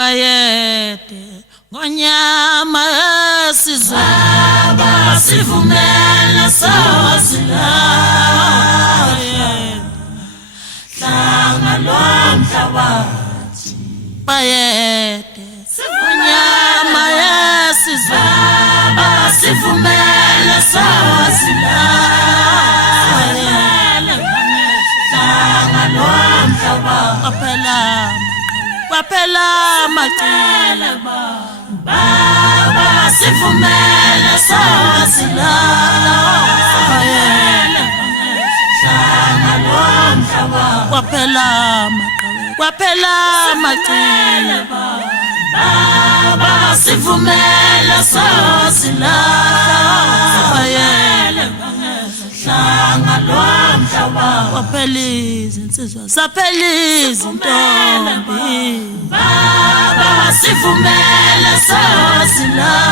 bayede ngonyama esizwe sivumela sawasilaye hlanga lomhlabathi bayede ngonyama esizwe sivumela sawasilaye hlanga lomhlabathi kwaphela macala baba sivumela sawasilaye hlanga lomhlabathi kwaphela macala baba sivumela sawasilaye hlanga lomhlabathi kwaphela izinsizwa zaphela izintombi baba sivumela sawasilaye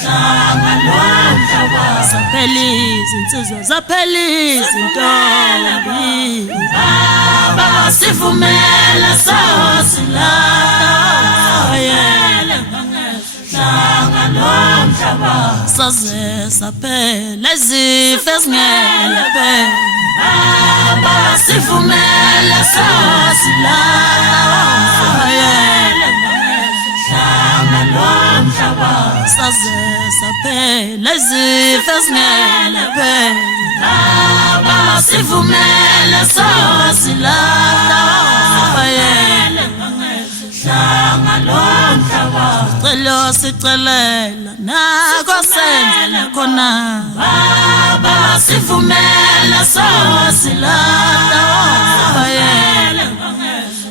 hlanga lomhlabathi zaphela izinsizwa zaphela izintombi baba sivumela sawasilaye hlanga lomhlabathi saze saphela izifo ezingelapheki baba sivumela sawasilaye hlanga lomhlabathi saze saphela izifo ezingelapheki baba sivumela sawasilaye hlanga lomhlabathi sicelela nako senzela khona baba sivumela sawasilaye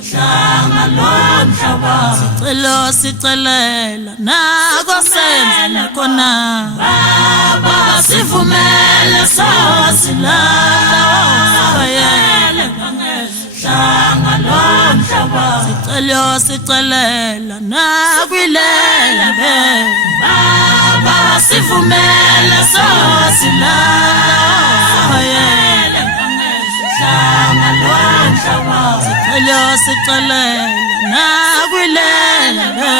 hlanga lomhlabathi sicelela nako senzela khona baba sivumela sawasilaye hlanga lomhlabathi sicelela nakwilembe baba sivumela sawasilaye hlanga lomhlabathi sicelela nakwilembe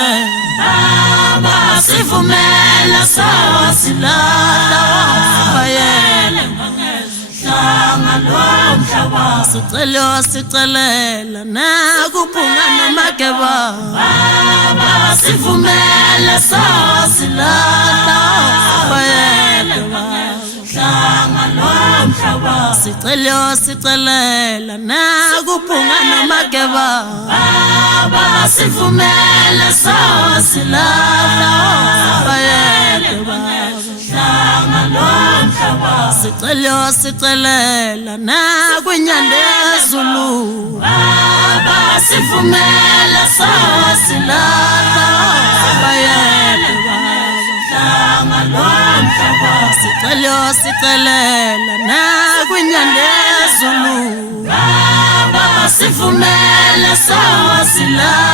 baba sivumela sawasilaye hlanga lomhlabathi sicelela nakuphunga nomageba baba sivumela sawasilaye hlanga lomhlabathi sicelela nakuphunga nomageba baba sivumela sawasilaye hlanga lomhlabathi sicelela nakwinyanda ezulu baba sivumela sawasilaye hlanga lomhlabathi sicelela nakwinyanda ezulu baba sivumela sawasilaye